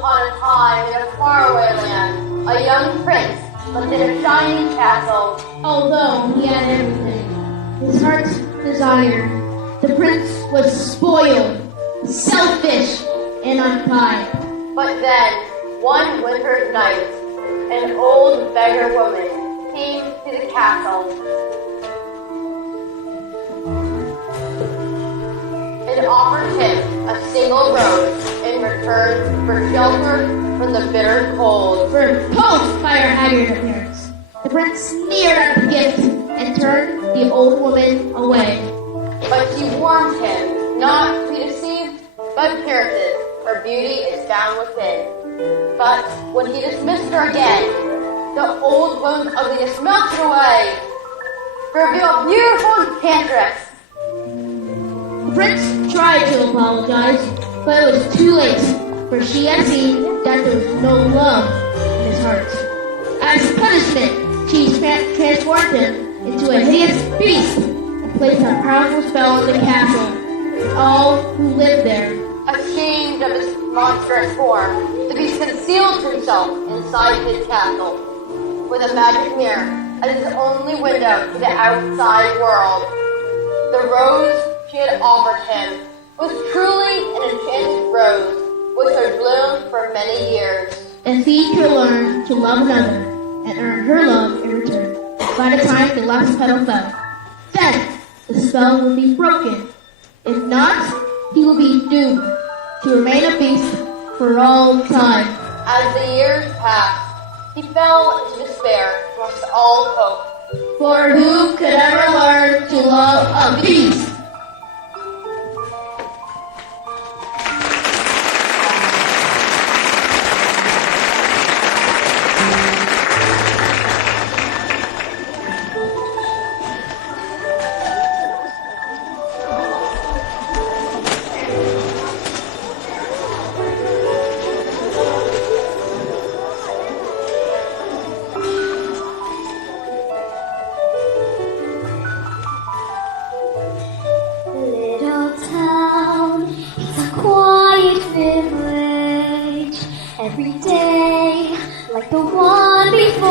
upon a time in a faraway land, a young prince lived in a shining castle. Although he had everything his heart's desire, the prince was spoiled, selfish, and unkind. But then, one winter's night, an old beggar woman came to the castle and offered him a single rose in return for shelter from the bitter cold. For post-fire haggard appearance, the prince sneered at the gift and turned the old woman away. But she warned him not to be deceived by appearances, for beauty is found within. But when he dismissed her again, the old woman's ugliness melted away to reveal a beautiful enchantress. The prince tried to apologize, but it was too late, for she had seen that there was no love in his heart. As punishment, she transformed him into a hideous beast and placed a powerful spell on the castle and all who lived there. Ashamed of his monstrous form, the beast concealed himself inside his castle with a magic mirror as his only window to the outside world. The rose she had offered him was truly an enchanted rose, which would bloom for many years. If he could learn to love another and earn her love in return, by the time the last petal fell, then the spell would be broken. If not, he would be doomed to remain a beast for all time. As the years passed, he fell into despair, lost all hope. For who could ever learn to love a beast? Every day, like the one before.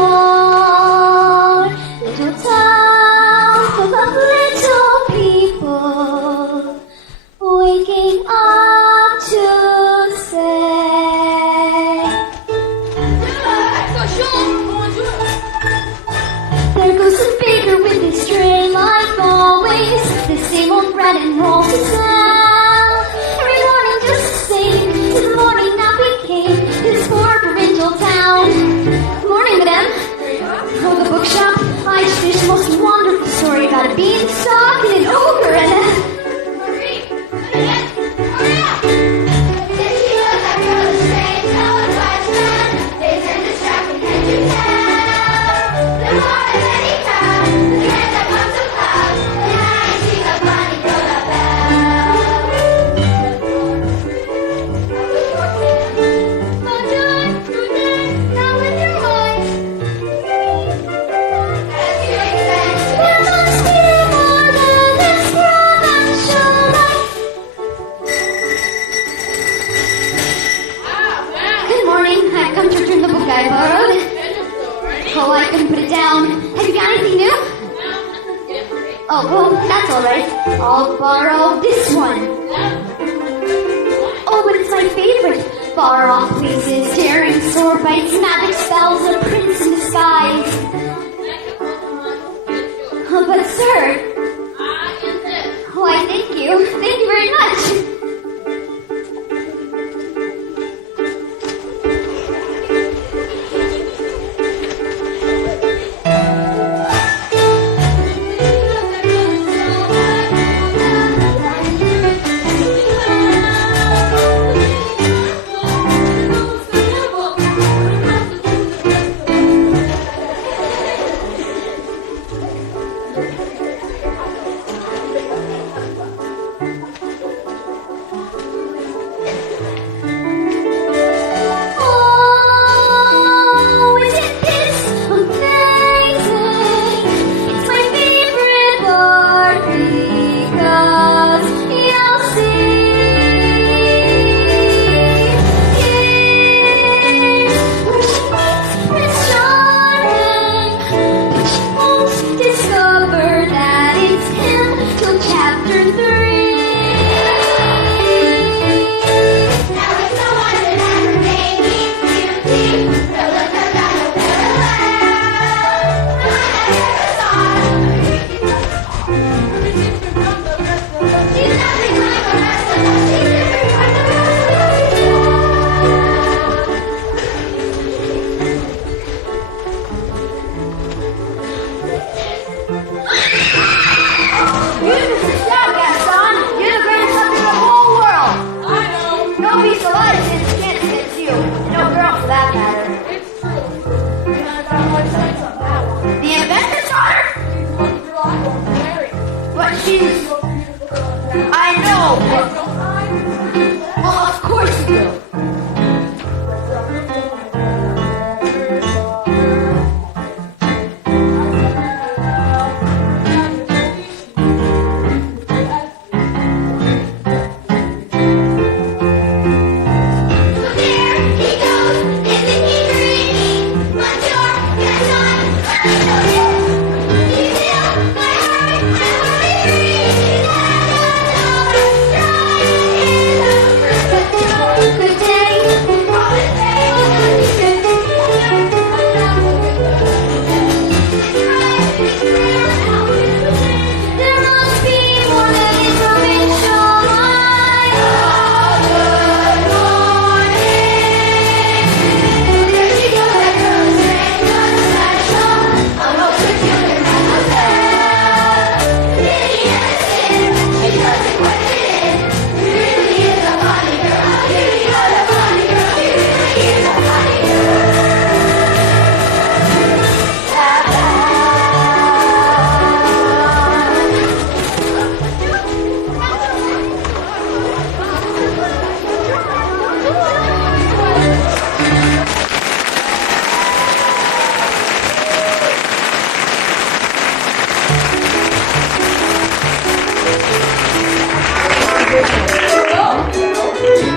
Little town full of little people, waking up to say, there goes the baker with his tray, like always, the same old bread and rolls to sell. Every morning just the same, till the morning now became this poor provincial town. Good morning, madame. Oh, the bookshop. I just finished the most wonderful story about a beanstalk and an ogre and a... I borrowed. Oh, I couldn't put it down. Have you got anything new? Oh, well, that's all right. I'll borrow this one. Oh, but it's my favorite. Far off places, daring sword fights, magic spells, a prince in disguise. Oh, but sir. Why, thank you. Thank you very much. Well, of course you will.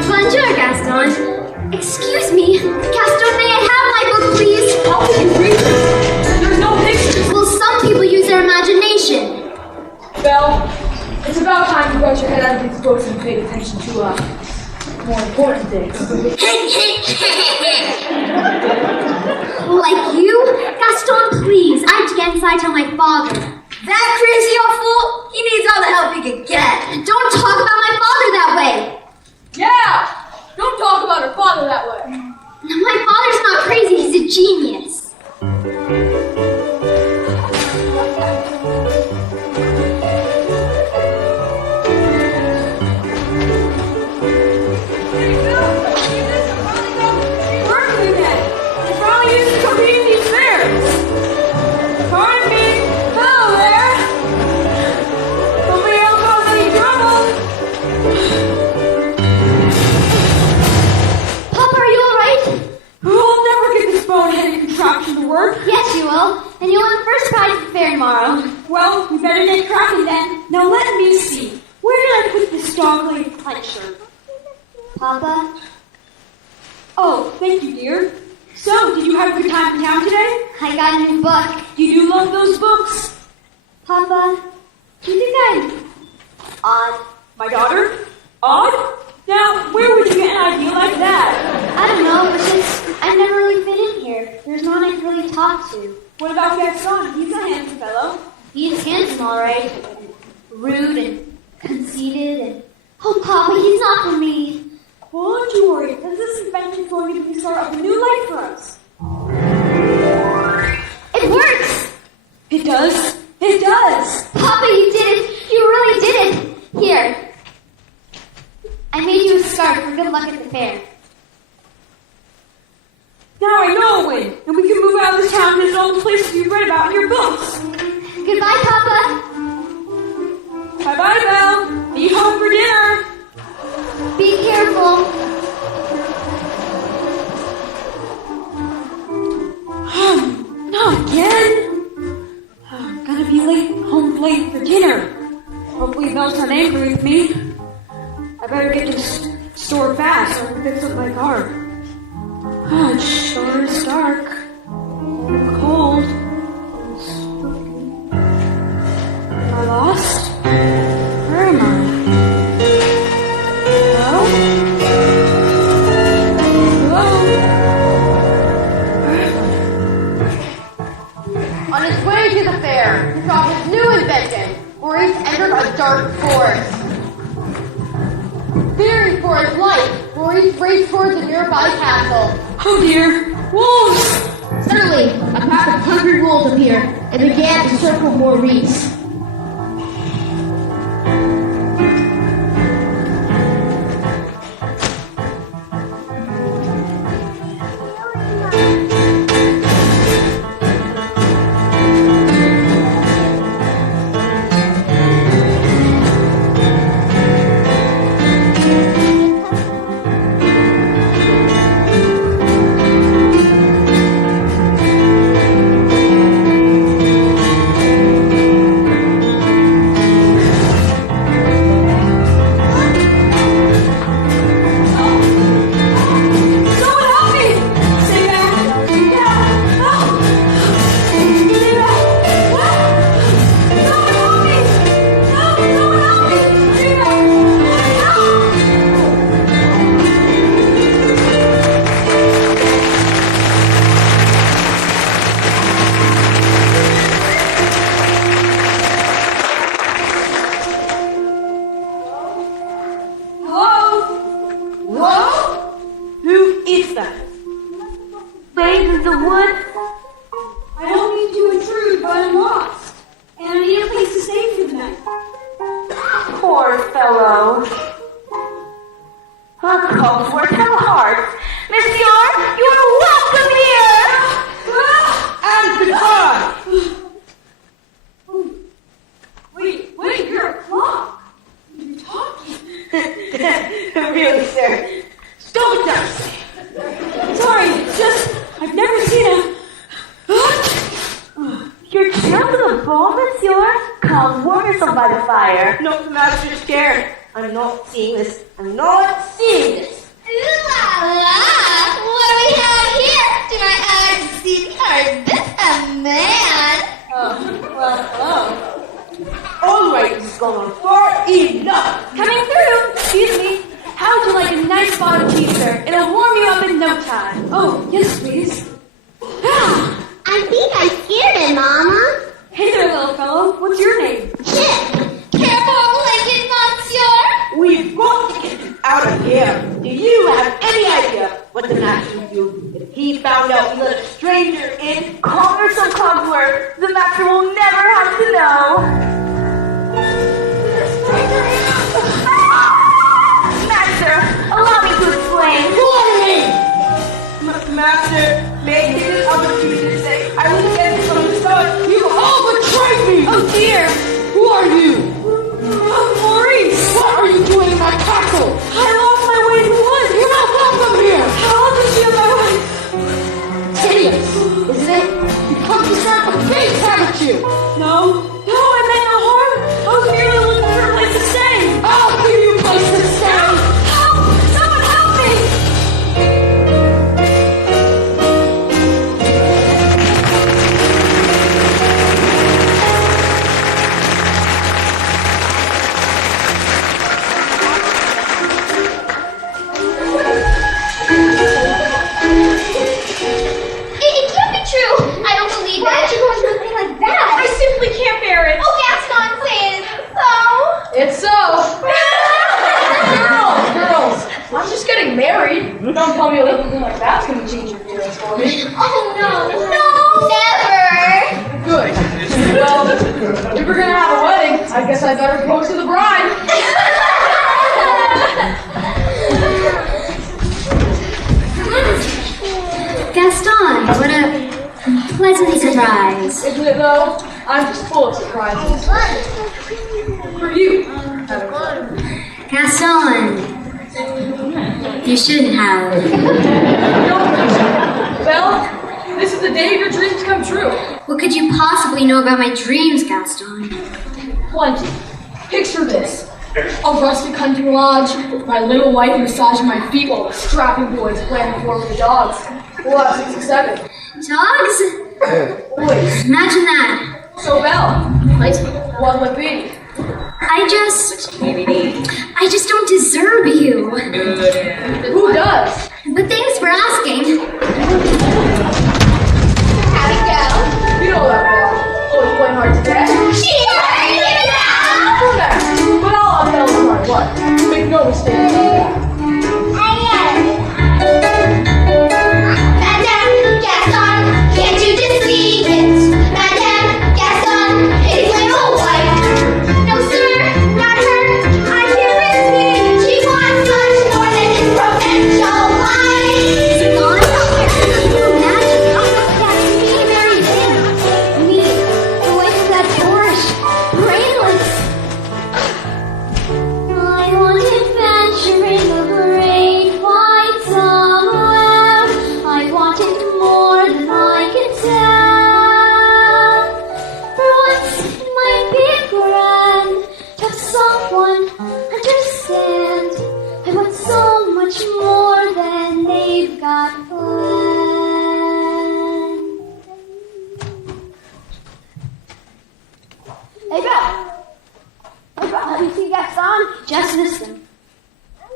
Bonjour, Gaston. Excuse me. Gaston, may I have my book, please? How can you read this? There's no pictures. Well, some people use their imagination. Well, it's about time you got your head out of these books and paid attention to more important things. Like you? Gaston, please. I have to get inside to tell my father. That crazy old fool? He needs all the help he can get. Don't talk about my father that way. Yeah! Don't talk about her father that way. My father's not crazy. He's a genius. Papa, are you alright? We'll never get this boneheaded contraption to work. Yes, you will. And you'll win first prize at the fair tomorrow. Well, we better get cracking then. Now let me see. Where did I put this dog-legged puncher? Papa? Oh, thank you, dear. So, did you have a good time in town today? I got a new book. You do love those books. Papa, do you think I'm odd? My daughter? Odd? Now, where would you get an idea like that? I don't know, because I never really fit in here. There's no one I can really talk to. What about Gaston? He's a handsome fellow. He's handsome, all right. Rude and conceited and... Oh, Papa, he's not for me. Well, don't you worry, because this invention's going to be start up a new life for us. It works! It does? It does! Papa, you did it! You really did it! Here. I made you a scarf for good luck at the fair. Now I know a way, and we can move out of this town and visit all the places you read about in your books. Goodbye, Papa. Bye-bye, Belle. Be home for dinner. Be careful. Not again. I'm gonna be home late for dinner. Hopefully Belle's not angry with me. I better get to the store fast so I can fix up my car. Oh, it sure is dark. Cold. Am I lost? Where am I? Hello? Hello? Where am I? On his way to the fair, he saw his new invention, Maurice entered a dark forest. Fearing for his life, Maurice raced towards a nearby castle. Oh dear, wolves! Suddenly, a pack of hungry wolves appeared and began to circle Maurice. into the woods? I don't mean to intrude, but I'm lost. And I need a place to stay for the night. Poor fellow. Cogsworth, how hard. Monsieur, you are welcome here! And goodbye! Wait, you're a clock. You're talking. Really, sir. Don't touch me. Sorry, just, I've never seen a... You're chilled to the bone, Monsieur? Come, warm yourself by the fire. No, the master's scared. I'm not seeing this. I'm not seeing this. Ooh la la! What do we have here? Do my eyes see or this a man? All right, this is going on far enough. Coming through. Excuse me. How would you like a nice pot of tea, sir? It'll warm you up in no time. Oh, yes, please. I think I scared it, Mama. Hey there, little fellow. What's your name? Chip! Careful, Lincoln, Monsieur! We've got to get him out of here. Do you have any idea what the master would do if he found out we let a stranger in? Calm yourself, Cogsworth. The master will never have to know. Master, allow me to explain. Master, may I take this opportunity to say I will get this from the start. You all betrayed me. Oh, dear. Who are you? Maurice. What are you doing in my castle? I lost my way in the woods. You're not welcome here. How did you have my way? Hideous, isn't it? You come to start a face, haven't you? No, I meant no harm. I was merely looking for a place to stay. I'll give you a place to stay. Help! Someone help me! It can't be true! I don't believe it! Why would you go into a thing like that? I simply can't bear it. Oh, Gaston, say it isn't so! It's so. Girls, I'm just getting married. Don't tell me a little thing like that's gonna change your feelings for me. Oh, no, never! Good. Well, if we're gonna have a wedding, I guess I better propose to the bride. Gaston, what a pleasant surprise. Isn't it though? I'm just full of surprises. For you. Gaston, you shouldn't have. Well, this is the day your dreams come true. What could you possibly know about my dreams, Gaston? Plenty. Picture this. A rustic hunting lodge with my little wife massaging my feet while the strapping boys play on the floor with the dogs. We'll have 6 or 7. Dogs? Boys. Imagine that. So Belle, what would be? I just don't deserve you. Who does? But thanks for asking. How'd it go? You know that Belle. Always playing hard to get. She's ready to get out! Okay, but I'll have Belle's hard what? Make no mistake about that. Madame Gaston, can't you just see it? Madame Gaston, it's little white. No, sir, not her. I hear it speak. She wants much more than his provincial life. Imagine that's me married him. Me, the wife of that Porsche. Brainless. I want adventure in the great white summer. I want it more than I can tell. For once it might be grand to have someone understand. I want so much more than they've got planned. Hey, Belle. Hey, Belle, have you seen Gaston? Just listen.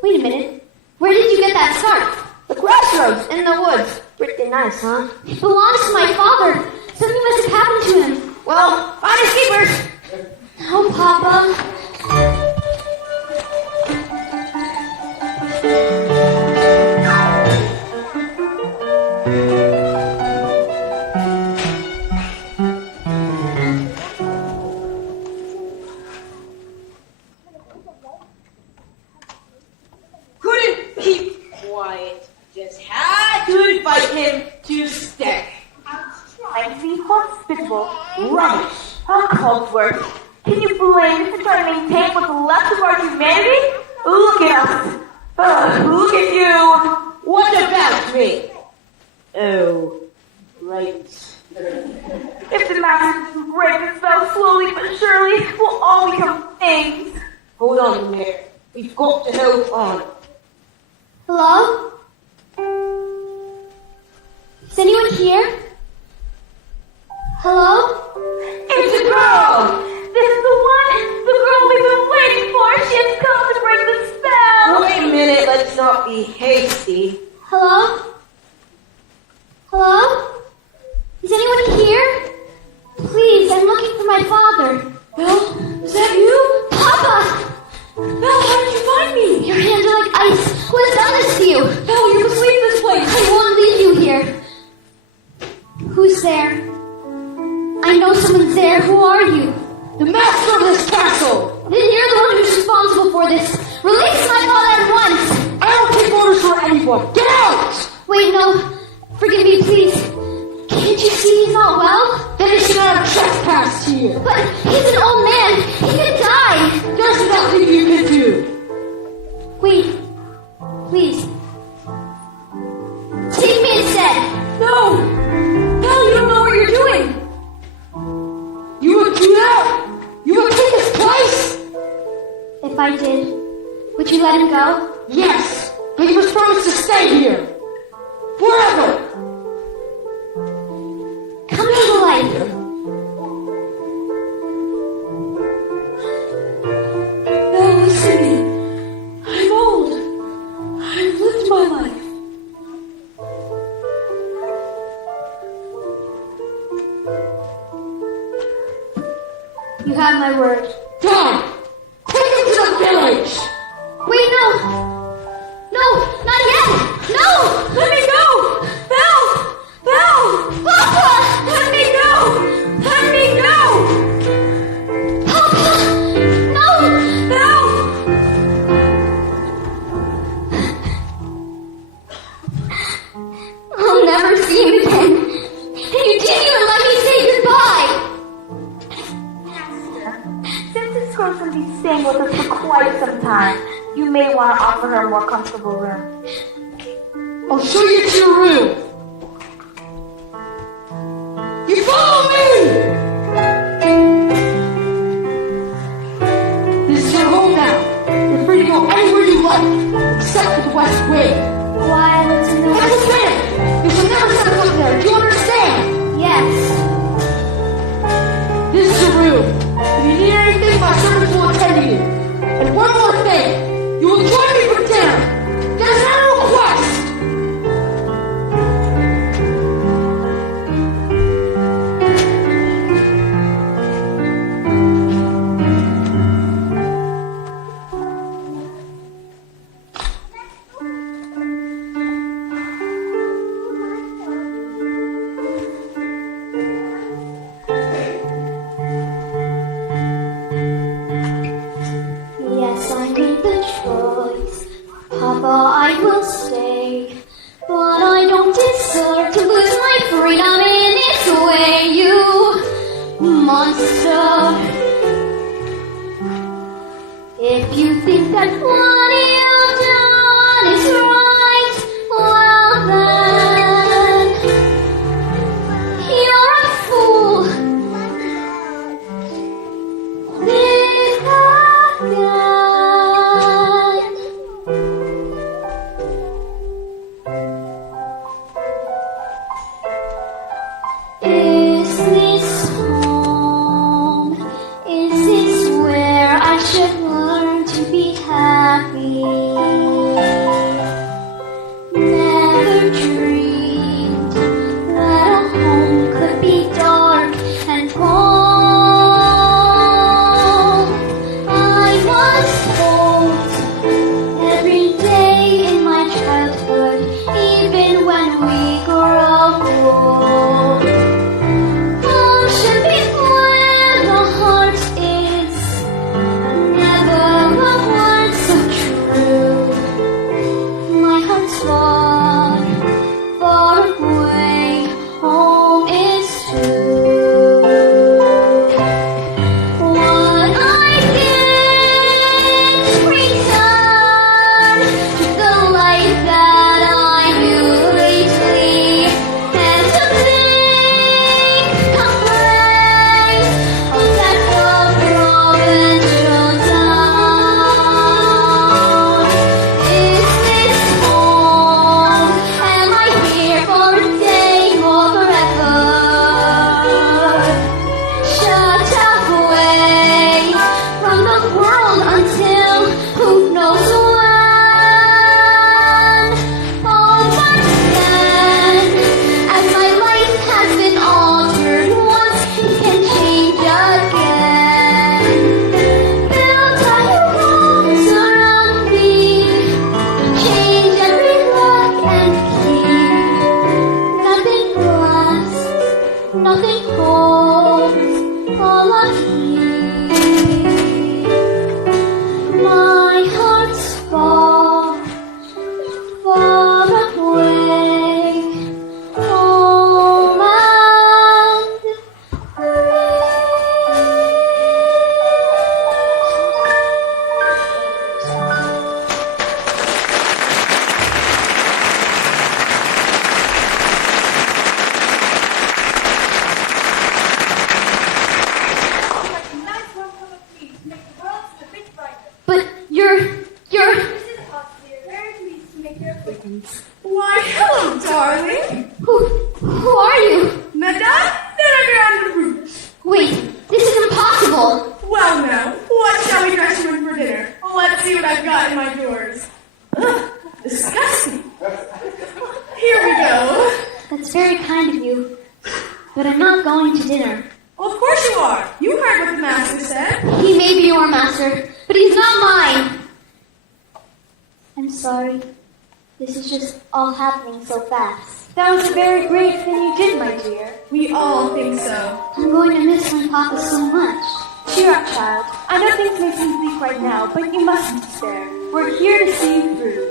Wait a minute. Where did you get that scarf? The crossroads in the woods. Pretty nice, huh? It belongs to my father. Something must have happened to him. Well, find his keepers. Oh, Papa. just had to invite him to stay. Trying to be hospitable. Rubbish. How cults work. Can you blame us for trying to maintain what's left of our humanity? Look at us. Look at you. What about me? Oh, right. If the masses break themselves slowly but surely, we'll all become things. Hold on a minute. We've got to hold on. Hello? Is anyone here? Hello? It's a girl! This is the one! The girl we've been waiting for! She has come to break the spell! Wait a minute, let's not be hasty. Hello? Hello? Is anyone here? Please, I'm looking for my father. Belle, is that you? Papa! Belle, how did you find me? Your hands are like ice. Who has done this to you? Belle, you must leave this place. I won't leave you here. Who's there? I know someone's there. Who are you? The master of this castle! Then you're the one who's responsible for this. Release my father at once! I don't take orders from anyone! Get out! Wait, no. Forgive me, please. Can't you see he's not well? Then you should not have trespassed here! But he's an old man. He could die. There's nothing you can do! Wait. Please. Take me instead. No! Belle, you don't know what you're doing. You would do that? You would take his place? If I did, would you let him go? Yes, but you must promise to stay here. Forever! Come to the light. Belle, listen to me. I'm old. I've lived my life. You have my word. Done! Take him to the village! Wait, no. No, not yet. No. Let me go! Belle! Belle! Papa! Let me go! Let me go! Papa! No. Belle! I'll never see him again. And you didn't even let me say goodbye. Since this girl's going to be staying with us for quite some time, you may want to offer her a more comfortable room. I'll show you to your room! You follow me! This is your home now. You're free to go anywhere you like, except for the west wing. Why I lived in the That's West. it! You should never set foot there, do you understand? Yes. This is your room. If you need anything, my servants will attend to you. And one more thing. You will join me for dinner. There's no request. Yes, I made the choice. Papa, I will stay. But I don't deserve to lose my freedom in its way, you monster. If you think that what you've done is right, well then, you're a fool. Think again. Is this home? Is this where I should learn to be happy? Never dreamed that a home could be dark and cold. I was told every day in my childhood, even when we grow old. Home should be where the heart is, never a word so true. seconds. Why, hello, darling. Who are you? Madame Vinegar the Roots. Wait, this is impossible. Well, now, what shall we dress you in for dinner? Let's see what I've got in my drawers. Ugh, disgusting. Here we go. That's very kind of you, but I'm not going to dinner. Well, of course you are. You heard what the master said. He may be your master, but he's not mine. I'm sorry. This is just all happening so fast. That was a very brave thing you did, my dear. We all think so. I'm going to miss my papa so much. Cheer up, child. I know things may seem bleak right now, but you mustn't despair. We're here to see you through.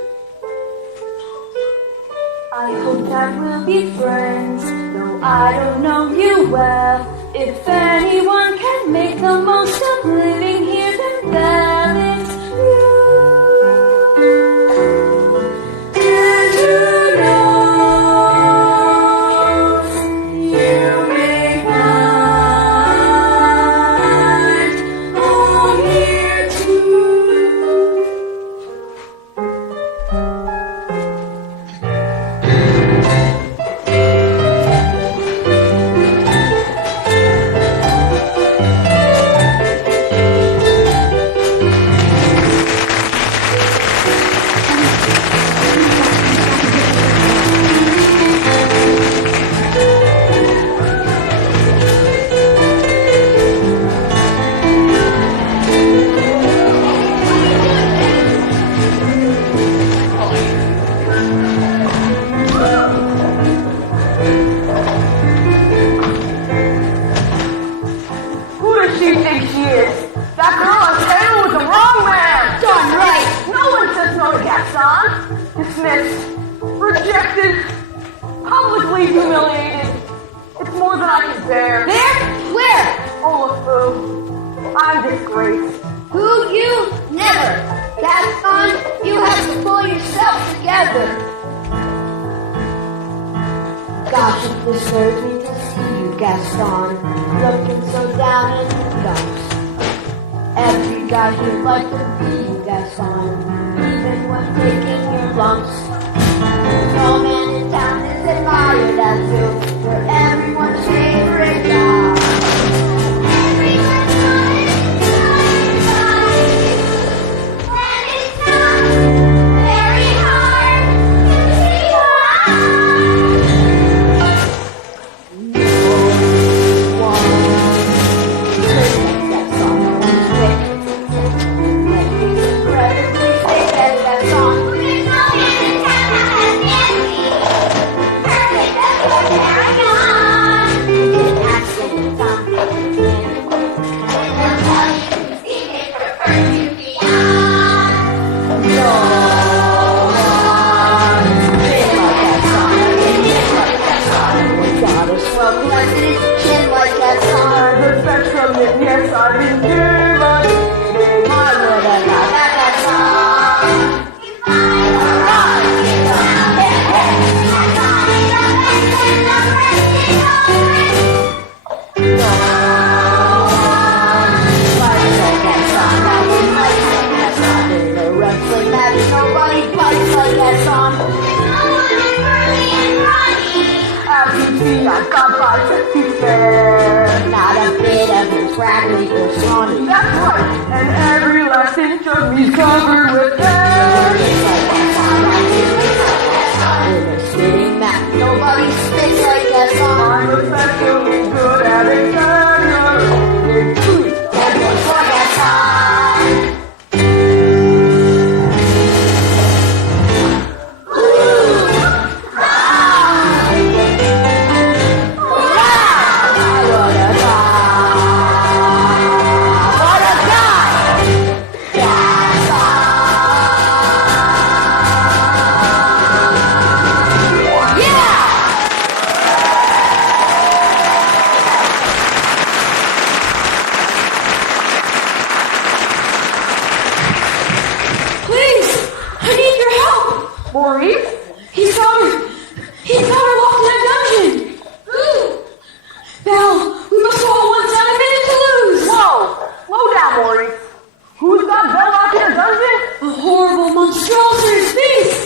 I hope that we'll be friends, though I don't know you well. If anyone can make the most of living here, then that is you. And who knows, you may find home here too. Who does she think she is? That girl on table with the wrong man! Darn right! No one says no to Gaston! Dismissed. Rejected. Publicly humiliated. It's more than I can bear. There? Where? Oh, Boo. I'm disgraced. Who you? Never. Gaston, you have to pull yourself together. Gosh, it disturbs me to see you, Gaston, looking so down in the dumps. Every guy here'd like to be you, Gaston, even when taking your lumps. No man in town is admired as you. You're everyone's favorite guy. Yes, I didn't hear much. Nobody fights like that song. As you see, I've got biceps to spare. Not a bit of it raggedy or scrawny. That's right, and every last inch of me's covered with hair. Spitting back. Nobody spits like that song. I'm especially good at exaggerating truth. Everyone's like that song. Maurice? He's got her locked in a dungeon. Ooh. Belle, we must go at once. Not a minute to lose. Whoa! Slow down, Maurice. Who's got Belle locked in a dungeon? A horrible monstrosity beast.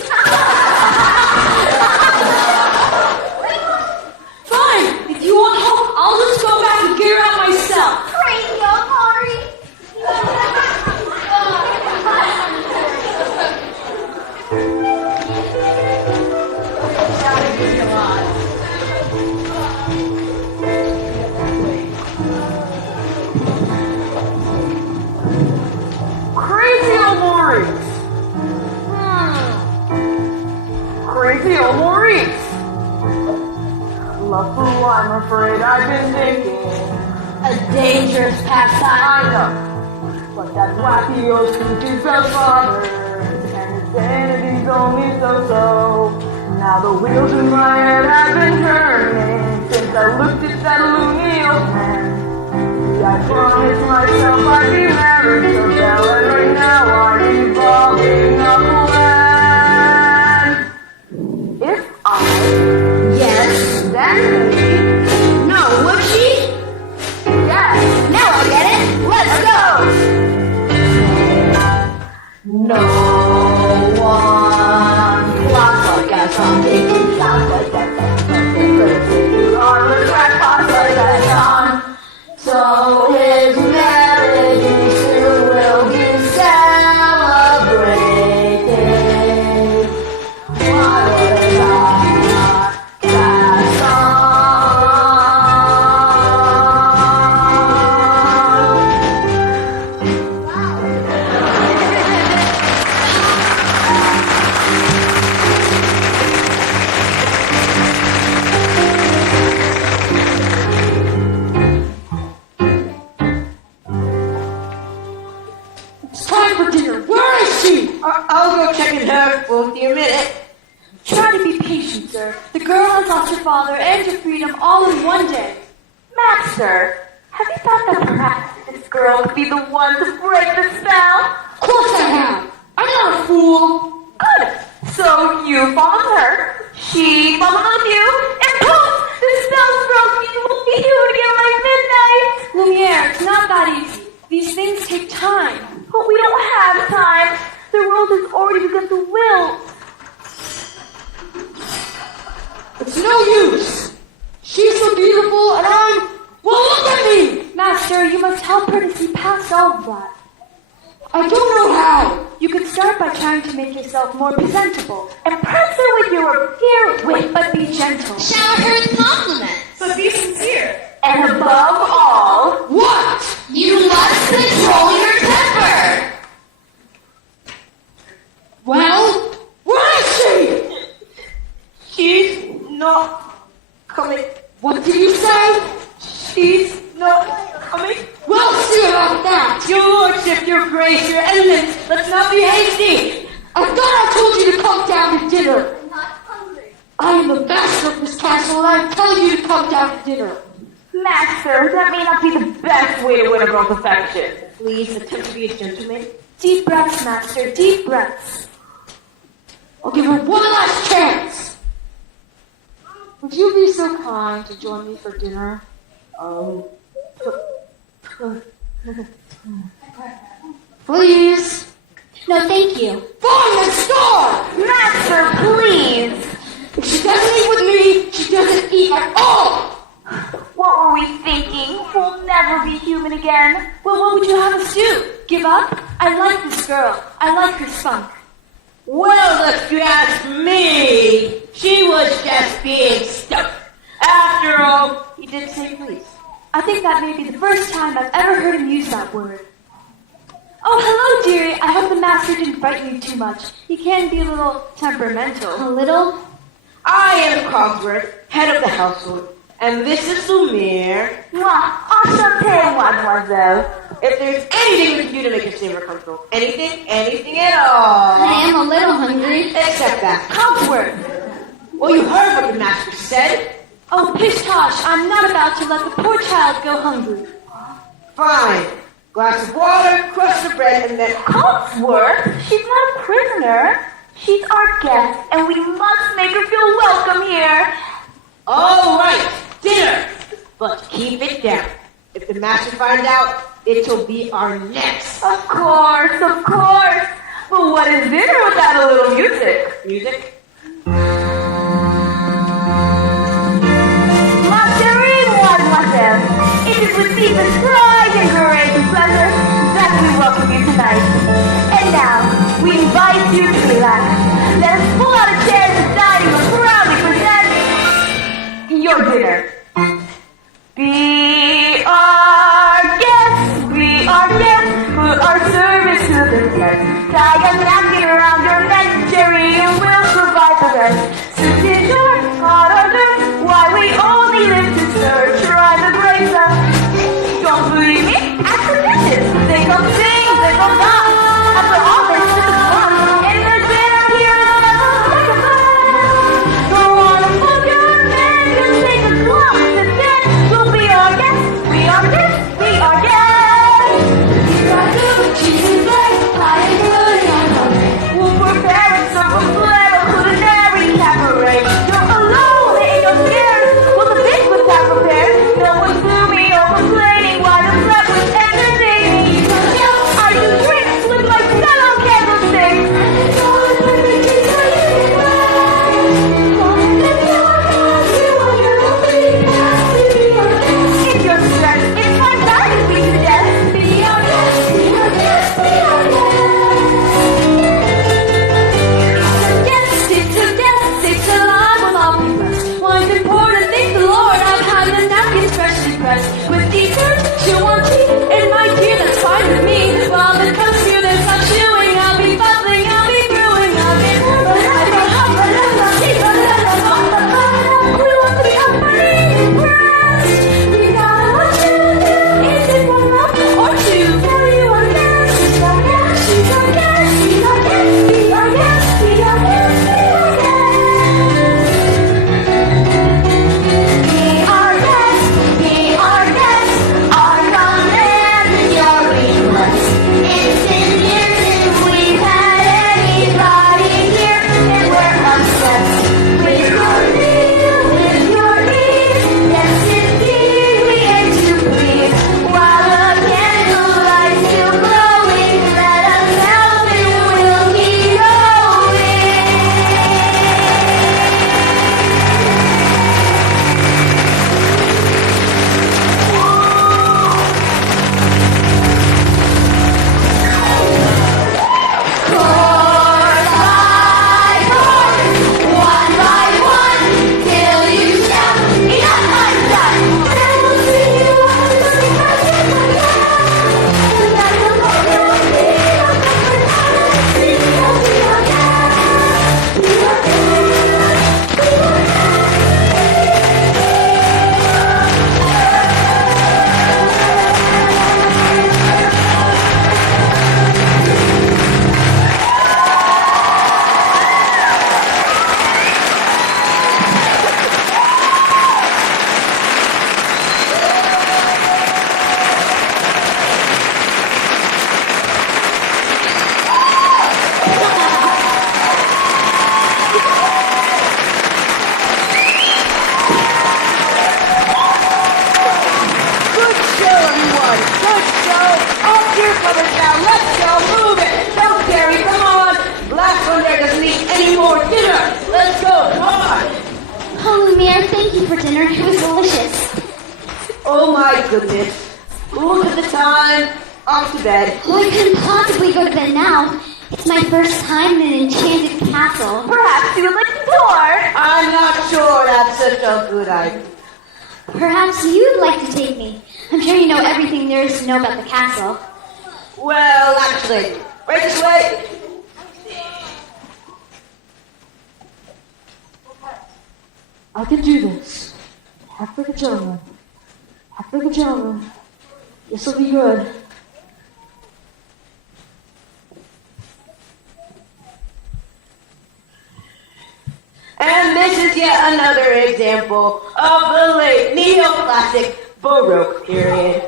I'm afraid I've been thinking. A dangerous pastime. I know, but that wacky old Scooty's father, and his sanity's only so-so. Now the wheels in my head have been turning since I looked at that loony old man. See, I promised myself I'd be married, so tell her right now I'm evolving a plan. If I Yes. Stanley, No, would she? yes, Now I get it. Let's go. no one laughs like I something, sounds like that, something crazy. On the crackpot like that song. So his marriage soon will be celebrated. Why would I that song? It's time for dinner. Where is she? I'll go check in her. Won't be a minute. Try to be patient, sir. The girl has lost her father and her freedom all in one day. Master, have you thought that perhaps this girl would be the one to break the spell? Of course I have. I'm not a fool. Good. So you followed her, she followed with you, and poof! The spell's broken and we'll be here again by midnight. Lumiere, it's not that easy. These things take time. But we don't have time. The world has already begun to wilt. It's no use. She's so beautiful and I'm... Well, look at me. Master, you must help her to see past all of that. I don't know how. You could start by trying to make yourself more presentable. Impress her with your mere wit, But be gentle. Shower her with compliments. But be sincere. and above all, What? You must control your temper. Well, where is she? she's not coming. What did you say? She's not coming. We'll see about that. Your lordship, your grace, your eminence, let's not be hasty. I thought I told you to come down to dinner. I'm not hungry. I am the master of this castle and I'm telling you to come down to dinner. Master, that may not be the best way to win a girl's affection. Please attempt to be a gentleman. Deep breaths, Master, deep breaths. I'll give her one last chance. Would you be so kind to join me for dinner? Please. No, thank you. Fine, let's go! Master, please. If she doesn't eat with me, she doesn't eat at all! What were we thinking? We'll never be human again. Well, what would you have us do? Give up? I like this girl. I like her spunk. Well, if you ask me, she was just being stupid. After all, He did say please. I think that may be the first time I've ever heard him use that word. Oh, hello, dearie. I hope the master didn't frighten you too much. He can be a little temperamental. A little? I am Cogsworth, head of the household, and this is Lumiere. Mwah, enchanté, mademoiselle. If there's anything we can do to make your stay more comfortable, anything at all, I am a little hungry. except that. Cogsworth! Well, you heard what the master said. Oh, pish-tosh, I'm not about to let the poor child go hungry. Fine. Glass of water, crust of bread, and then... Cogsworth, she's not a prisoner. She's our guest, and we must make her feel welcome here. All right, dinner. But keep it down. If the master finds out, it'll be our next. Of course. But what is dinner without a little music? Music? Ma chérie, mademoiselle, it is with deepest pride and great pleasure that we welcome you tonight. And now, we invite you to relax. Let us pull out a chair in the dining room proudly present your dinner. Be our guests, put our service to the test. Tie a napkin around your neck, Jerry, and we'll provide the rest. Soup is short, hot or dirt, why we only live to Let's go, move it. Don't carry, come on. Last one there doesn't eat any more dinner. Let's go, come on. Oh, Lumiere, thank you for dinner. It was delicious. Oh my goodness. Look at the time. Off to bed. Oh, I couldn't possibly go to bed now. It's my first time in an enchanted castle. Perhaps you would like to tour. I'm not sure that's such a good idea. Perhaps you'd like to take me. I'm sure you know everything there is to know about the castle. Well, actually, right this way. I can do this. Half like a gentleman. Half like a gentleman. This'll be good. And this is yet another example of the late neoclassic Baroque period.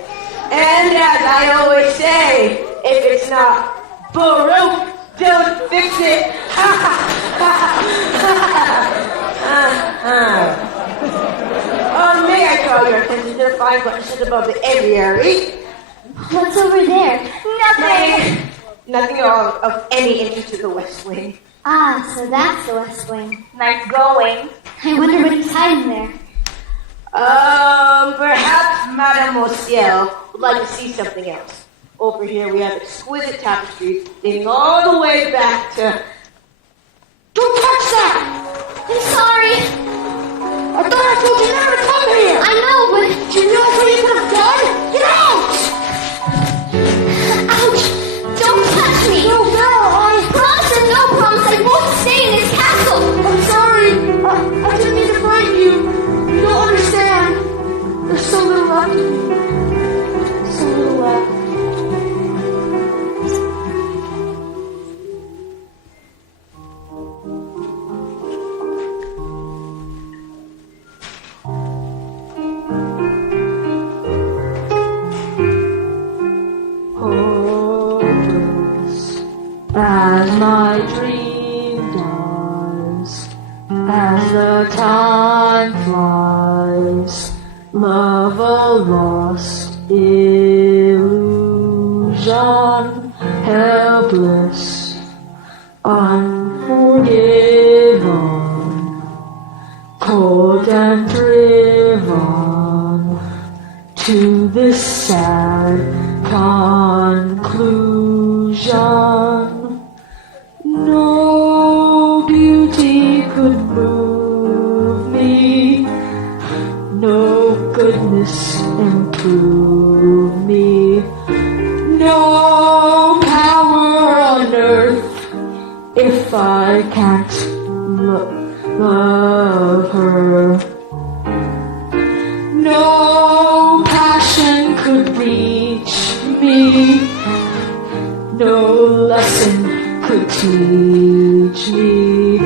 And as I always say, if it's not Baroque, don't fix it. May I draw your attention to the fine blemishes above the aviary? What's over there? Nothing. Nothing of any interest to the West Wing. Ah, so that's the West Wing. Nice going. I wonder what he's hiding there. Perhaps Mademoiselle would like to see something else. Over here we have exquisite tapestries dating all the way back to... Don't touch that! I'm sorry. I thought I told you never to come here! I know, but... Do you realize what you could have done? Get out! Ouch! Don't touch me! No, Promise or no promise, I won't stay in this castle! I'm sorry. I didn't mean to frighten you. You don't understand. There's so little left of me. So little left. As my dream dies, as the time flies, love a lost illusion, helpless, unforgiven, cold and driven to this sad conclusion. No beauty could move me, no goodness improve me, no power on earth if I can't love her. No passion could reach me, no lesson could teach me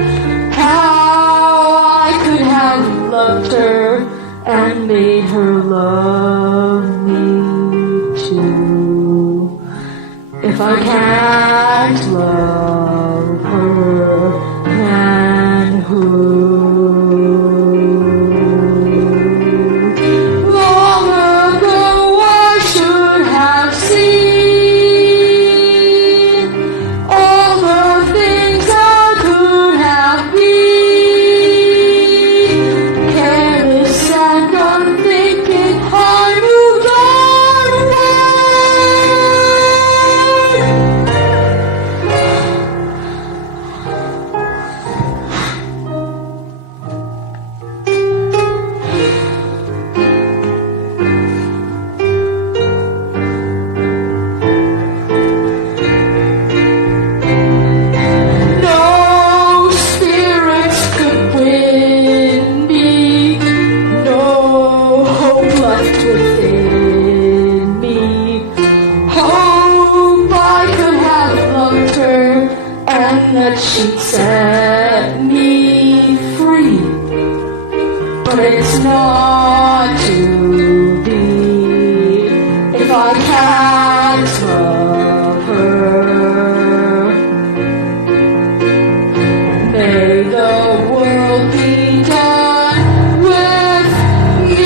how I could have loved her and made her love me too. If I can't love her, then who? Long ago I should have seen all the things I could have been. Careless and unthinking, I moved No spirits could win me, no hope left within me. Hope I could have loved her and that she'd set me free. But it's not to be if I can't love her. May the world be done with me.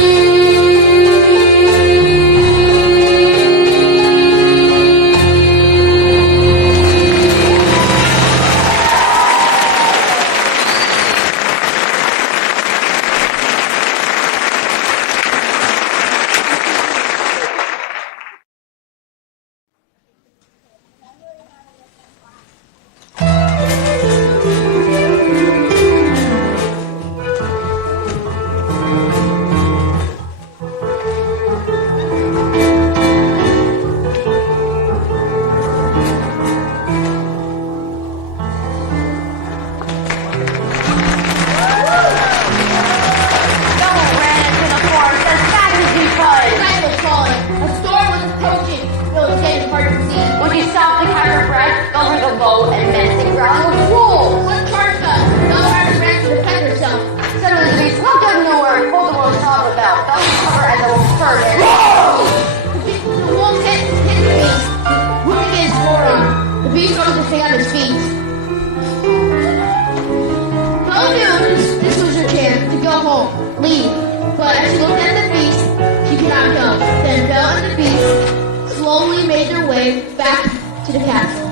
way back to the castle.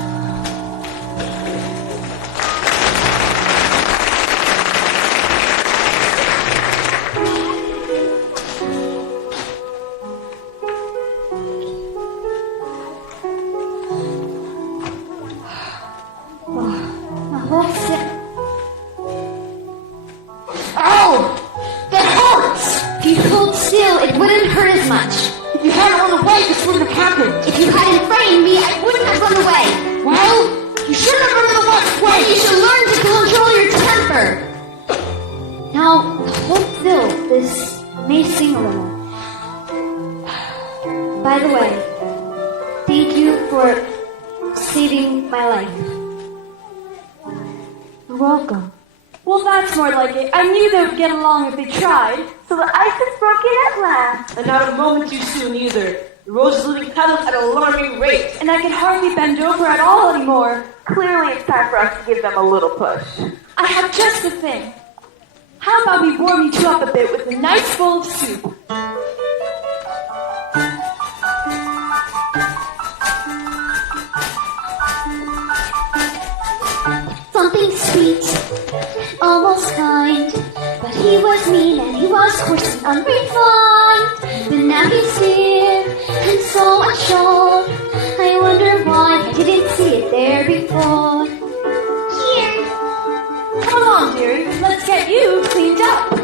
Now hold still. Ow! That hurts! If you hold still, it wouldn't hurt as much. If you hadn't run away, this wouldn't have happened. If you hadn't frightened me, I wouldn't have run away. Well, you shouldn't have run in the worst way. You should learn to control your temper. Now, hold still. This may sting a little. By the way, thank you for saving my life. You're welcome. Well, that's more like it. I knew they would get along if they tried. So the ice is broken at last. And not a moment too soon either. The rose is losing petals at an alarming rate. And I can hardly bend over at all anymore. Clearly it's time for us to give them a little push. I have just the thing. How about we warm you two up a bit with a nice bowl of soup? Something sweet, almost kind. But he was mean and he was coarse and unrefined. But now he's here and so unsure. I wonder why I didn't see it there before. Here. Come along, dearie. Let's get you cleaned up.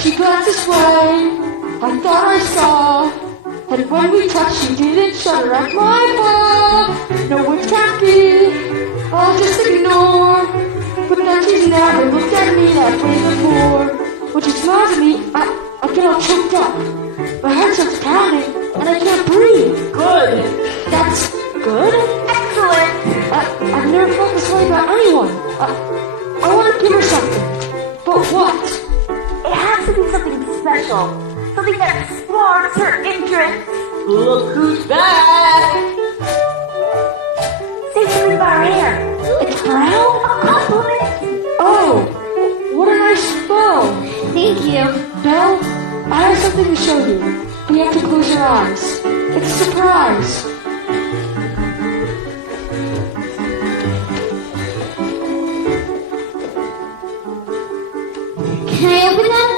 She glanced this way, I thought I saw. And when we touched, she didn't shudder at my paw. No, it can't be, I'll just ignore. But then she's never looked at me that way before. When she smiles at me, I get all choked up. My heart starts pounding, and I can't breathe. Good. That's good? Excellent. I've never felt this way about anyone. I want to give her something. But what? It has to be something special. Something that sparks her interest. Look who's back. Say something about her hair. A crown? A compliment. Oh, what a nice bow. Thank you. Belle, I have something to show you. You have to close your eyes. It's a surprise. Can I open them?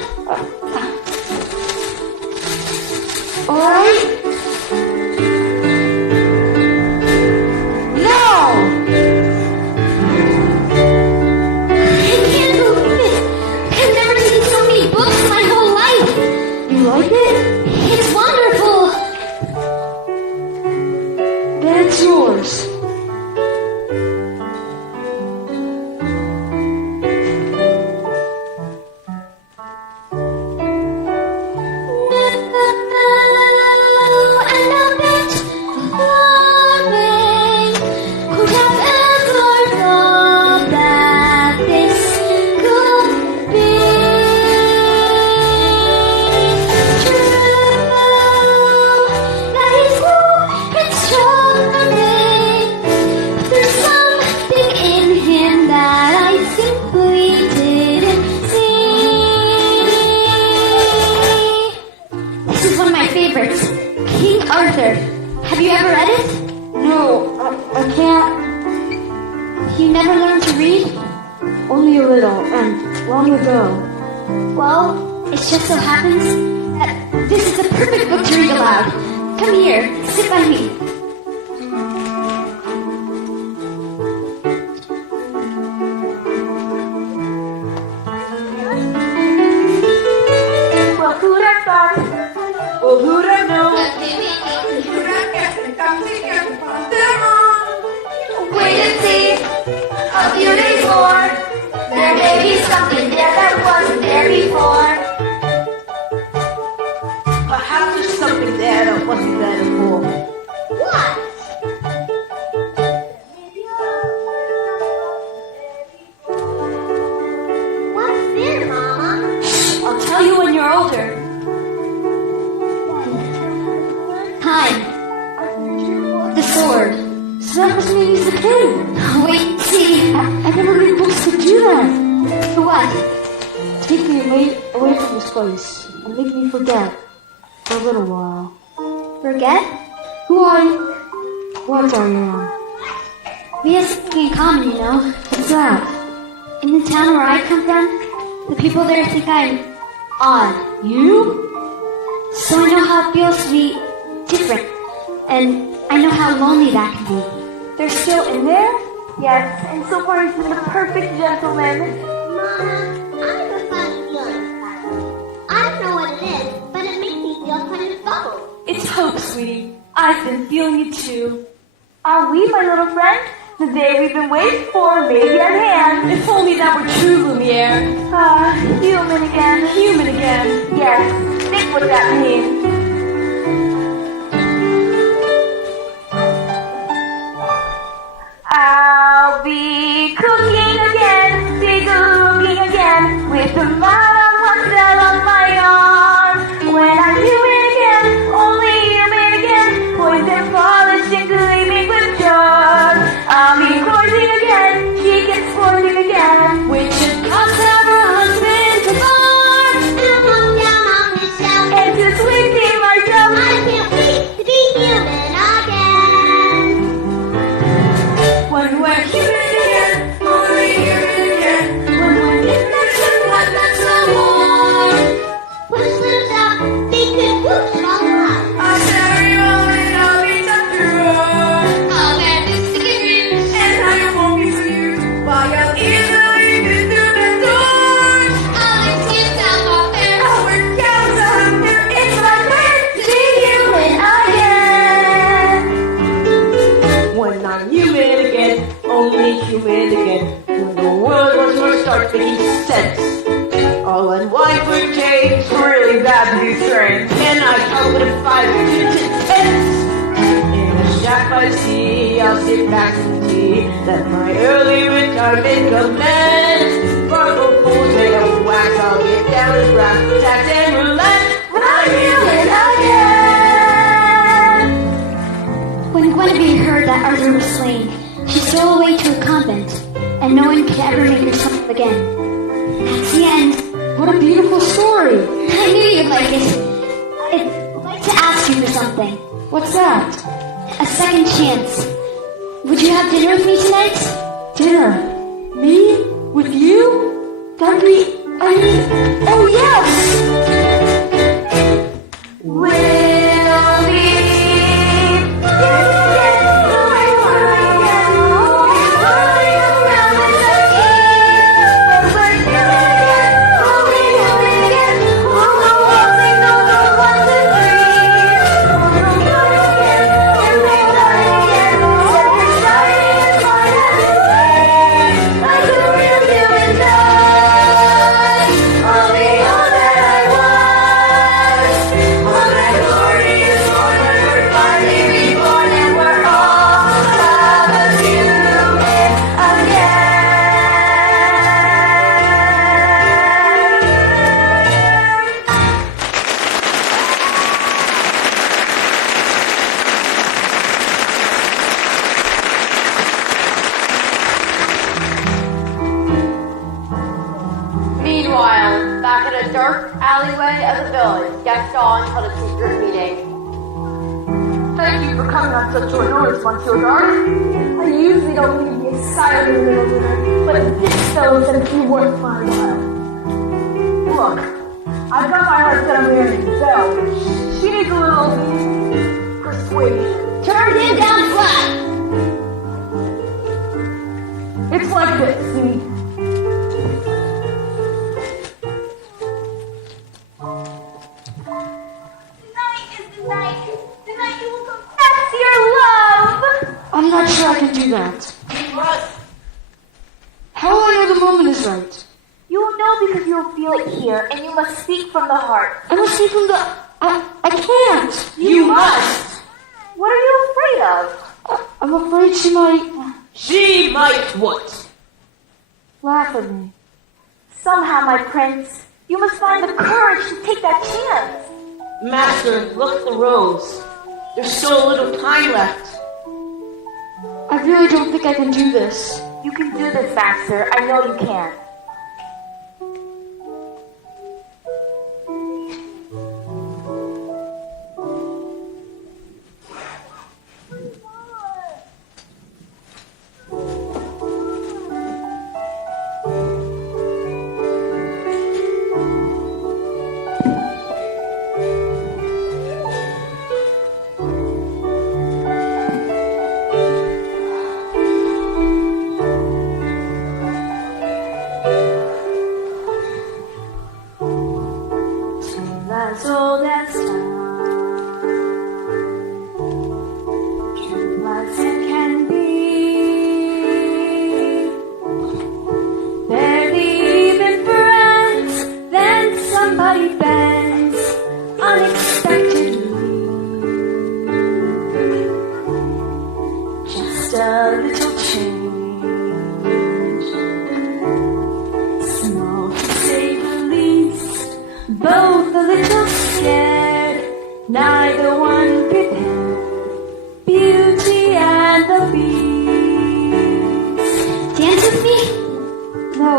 All right? No! I can't believe it. I've never seen so many books in my whole life. You like it? It's wonderful. Then it's yours. King Arthur. Have you ever read it? No, I can't. You never learned to read? Only a little, and long ago. Well, it just so happens that this is the perfect book to read aloud. Come here, sit by me. Well, who'd have thought? Well, who'd have known? Wait and see, a few days more. There may be something there that wasn't there before. Perhaps there's something there that wasn't there before. What? What's there, Mama? time. The sword. So that must mean he's the king. Wait and see. I never read books to do that. For what? Take me away from this place and make me forget for a little while Forget? who what I am. We have something in common, you know. What's that? In the town where I come from, the people there think I'm odd. You? So I know how it feels to be different. And I know how lonely that can be. They're still in there? Yes, and so far he's been a perfect gentleman. Mama, I have a funny feeling about it. I don't know what it is, but it makes me feel kind of bubble. It's hope, sweetie. I've been feeling it too. Are we, my little friend? The day we've been waiting for, maybe at hand. If only that were true, Lumiere. Human again. Human again. Yes, think what that means. I'll be cooking again, be cooking again, with the Madame Marcel on my arm. When I'm human again, only human again, poised and polished and gleaming with joy. I'll be courting again, she gets sporting again, which should cost our husband to bar. And I'll come down on his shelf. And to sweeping myself, I can't wait to be human again. when we're human again, only human again. When we're in next to what that's the war. Push lips out, they could whoosh all around. I'll carry on and I'll be tough to roar. I'll wear this sticker. And how you won't be so used by your easily fit through the doors. I'll excuse myself off there. I'll work out out there. It's my plan to be human again. When I'm human again, only human again. When the world once more starts making sense. All unwind for change, really badly strange. Can I count with a 5 to 10? In a shack by the sea, I'll sit back and see that my early retirement commence. Sparkle pools made of wax, I'll get down to brass tacks and roulette. When I'm human again. When Guinevere heard that Arthur was slain, she stole away to a convent, and no one could ever make her smile again. That's the end. What a beautiful story. I knew you'd like it. I'd like to ask you for something. What's that? A second chance. Would you have dinner with me tonight? Dinner. Me? With you? That'd be... oh yes! We'll be Meanwhile, back in a dark alleyway of the village, Gaston held a secret meeting. Thank you for coming on such short notice, Monsieur Guard. I usually don't leave the asylum in the middle of dinner, but this fellow said it'd be worth my while. Look, I've got my heart set on marrying Belle. She needs a little persuasion. Turn him down flat. It's like this, see? Tonight is the night. Tonight you will confess your love. I'm not sure I can do that. How will I know the moment is right? You will know because you will feel it here, and you must speak from the heart. I must see from the... I can't! You must. What are you afraid of? I'm afraid she might She might what? laugh at me. Somehow, my prince, you must find the courage to take that chance. Master, look at the rose. There's so little time left. I really don't think I can do this. You can do this, Baxter. I know you can. As old as time, true as it can be. Barely even friends, then somebody bends unexpectedly. Just a little change, small to say the least. Both a little scared, neither one prepared. Beauty and the Beast. Dance with me? No,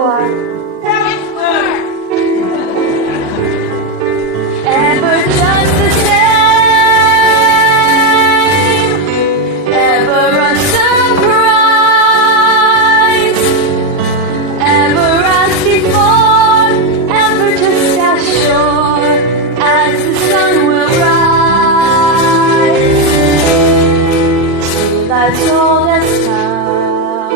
Ever just the same, ever unsurprised, ever as before, ever just as sure as the sun will rise. Till as old as time,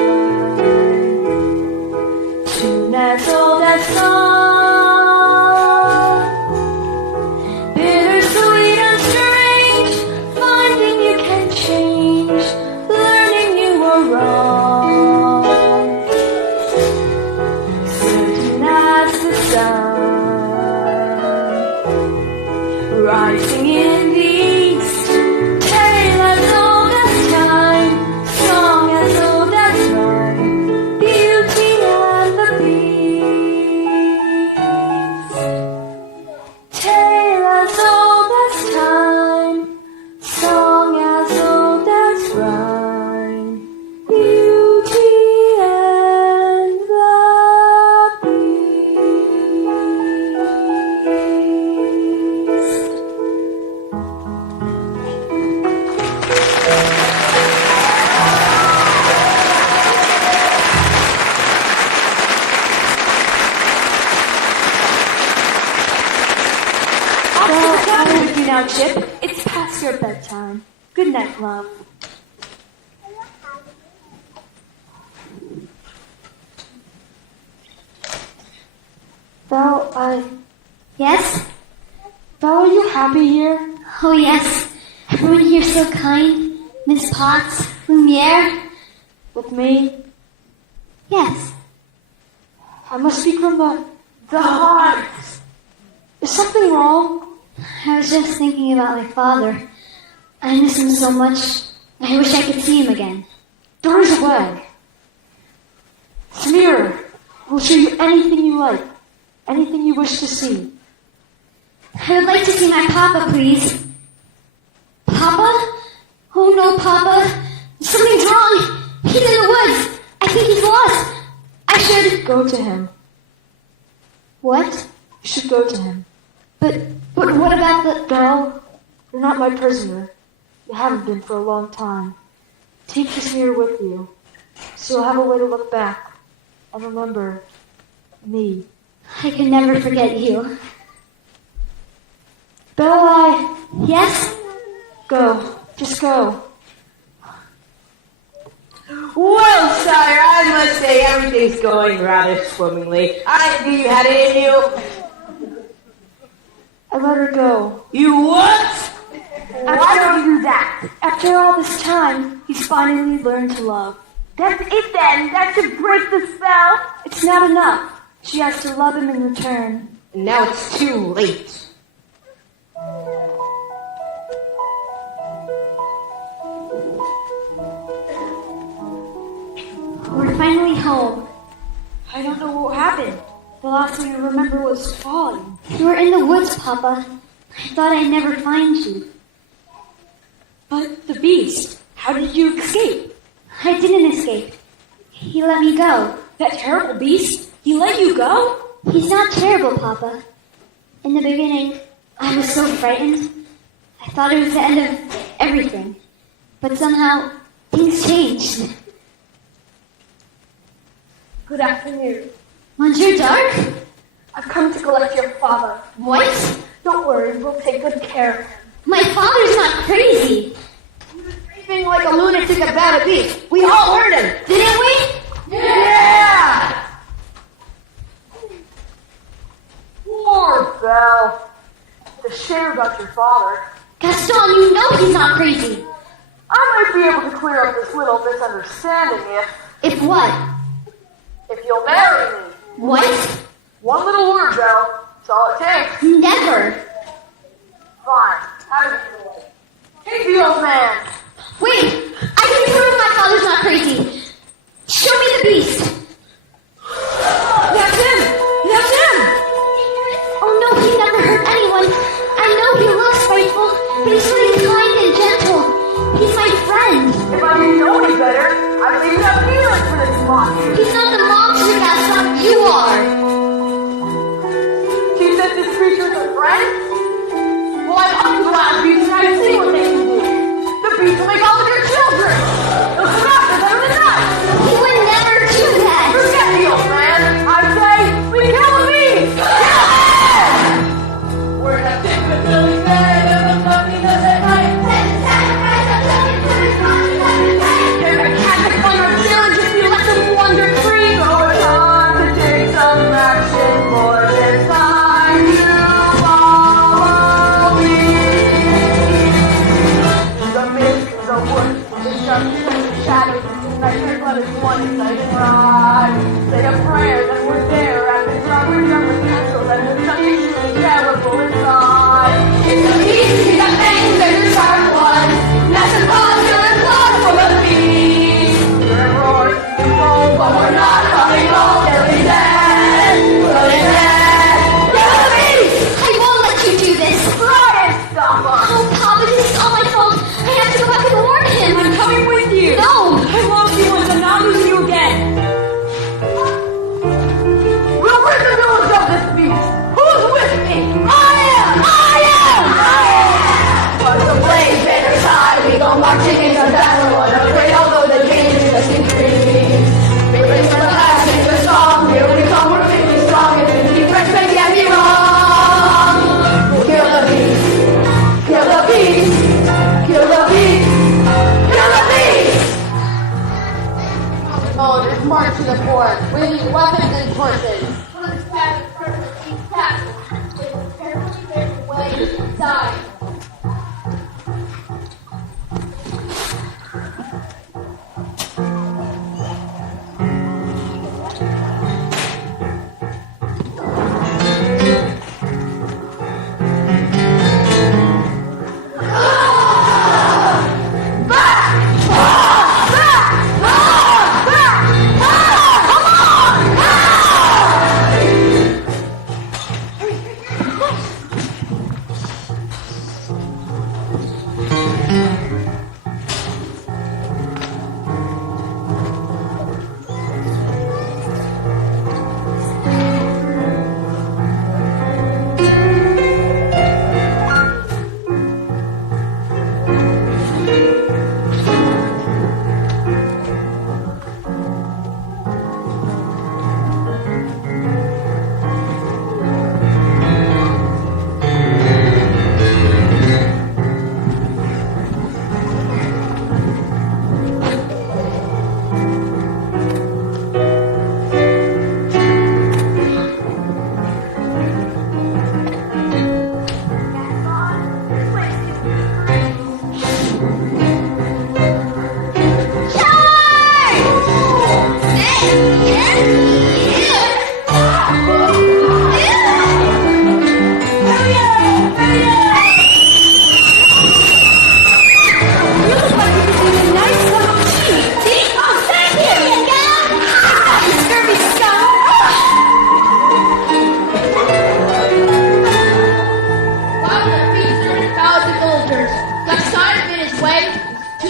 tune as old as song. Bittersweet and strange, finding you can change, learning you were wrong. Certain as the sun, rising in the east, tale as old as time, song as old as rhyme, beauty and the beast. Tale as old as time, song as old as rhyme, beauty and the beast. I'm with you now, Chip. It's past your bedtime. Good night, love. Belle, Yes? Belle, are you happy here? Oh, yes. Everyone here's so kind. Miss Potts, Lumiere. With me? Yes. I must speak from the heart. Is something wrong? I was just thinking about my father. I miss him so much. I wish I could see him again. Door's away. Samira will show you anything you like, anything you wish to see. I would like to see my papa, please. Papa? Oh no, Papa. Something's wrong. He's in the woods. I think he's lost. I should... Go to him. What? You should go to him. But what about the... Belle, you're not my prisoner. You haven't been for a long time. Take this mirror with you, so you'll have a way to look back and remember me. I can never forget you. Belle, Yes? go. Just go. Well, sire, I must say everything's going rather swimmingly. I knew you had it in you. I let her go. You what? Why don't you do that? After all this time, he's finally learned to love. That's it then. That should break the spell. It's not enough. She has to love him in return. And now it's too late. We're finally home. I don't know what happened. The last thing I remember was falling. You were in the woods, Papa. I thought I'd never find you. But the beast, how did you escape? I didn't escape. He let me go. That terrible beast, he let you go? He's not terrible, Papa. In the beginning, I was so frightened. I thought it was the end of everything. But somehow, things changed. Good afternoon. Monsieur Dark? I've come to collect your father. What? Don't worry, we'll take good care of him. My father's not crazy. Raving like a lunatic about a beast. We all heard him. Didn't we? Yeah! Poor Belle. It's a shame about your father. Gaston, you know he's not crazy. I might be able to clear up this little misunderstanding If what? if you'll marry me. What? One little word, Belle. That's all it takes. Never. Fine. Have it your way. Take the old man. Wait, I can prove my father's not crazy. Show me the beast. That's him! That's him! Oh no, he never hurt anyone. I know he looks spiteful, but he's really kind and gentle. He's my friend. If I didn't know any better, I'd say you have feelings for this monster. He's not the monster, Gaston. You are. She said this creature's a friend? Well, I'm up to wild beasts and I've seen what they can do. The beast will make all of your children. They'll come after them in the night. He would never do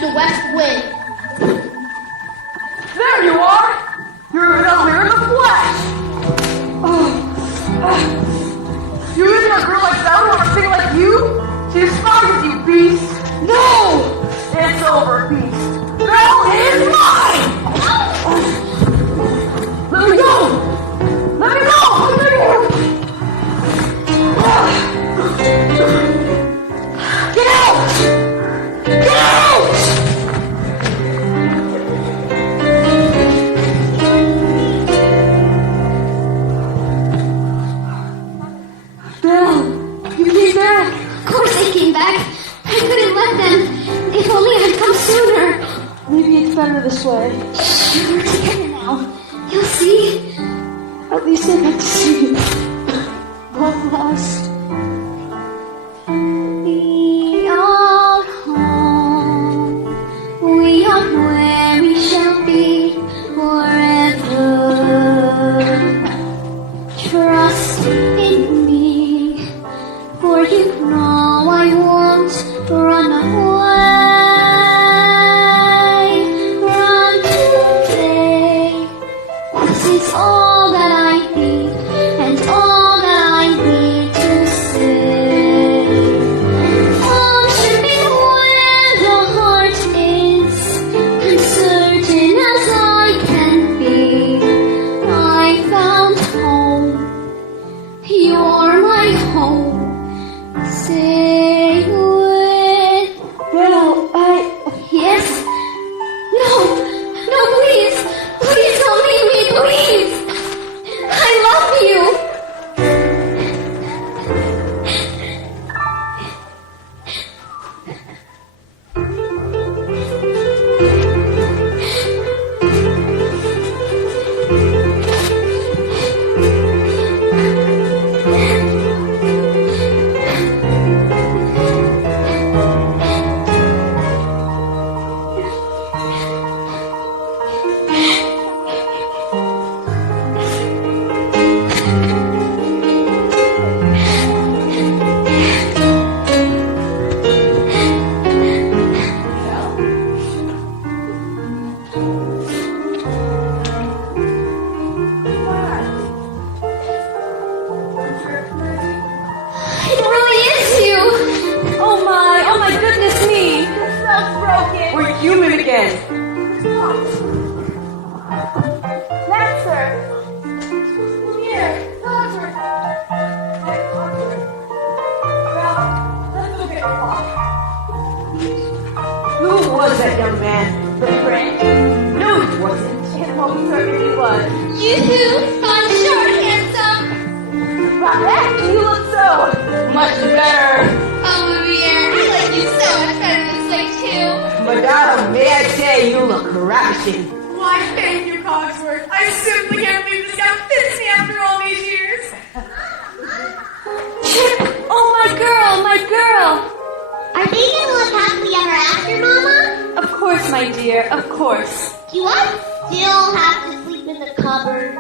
the west wind. There you are! You're even here in the flesh! You even a girl like that who wants to sing like you? She despises you, beast! No! It's over, beast! Belle is mine! Let me go! Let me go! Let me go! Get out! Get out! Belle, you came back. Of course I came back. I couldn't let them. If only I'd come sooner. Maybe it's better this way. We're together now. You'll see. At least I got to see you. Long lost. We are home. We are where we shall be forever. Trust in me, for you know I won't run away. Run today. This is all that I need, and all that I need to say. I'm shipping where the heart is, uncertain as I can be. I found home. You're my home. Say with. Belle, Yes? No, no, please. Please don't leave me, please. I love you. It really is you. Oh my goodness me! Cell's broken! We're human again. Lancer! Here, Lancer! Well, let's go get a walk. Who was that young man? The friend? No, it wasn't. And what we certainly was. You fun, short, handsome. But heck, you look so much better! Oh, Vivian, I like you so much better this way too. Madame, may I say you look ravishing. Why, thank you, Cogsworth. I simply can't believe this gown fits me after all these years. Chip! Oh my girl, my girl! Are they gonna live happily ever after, Mama? Of course, my dear, of course. Do I still have to sleep in the cupboard?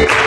Thank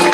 you.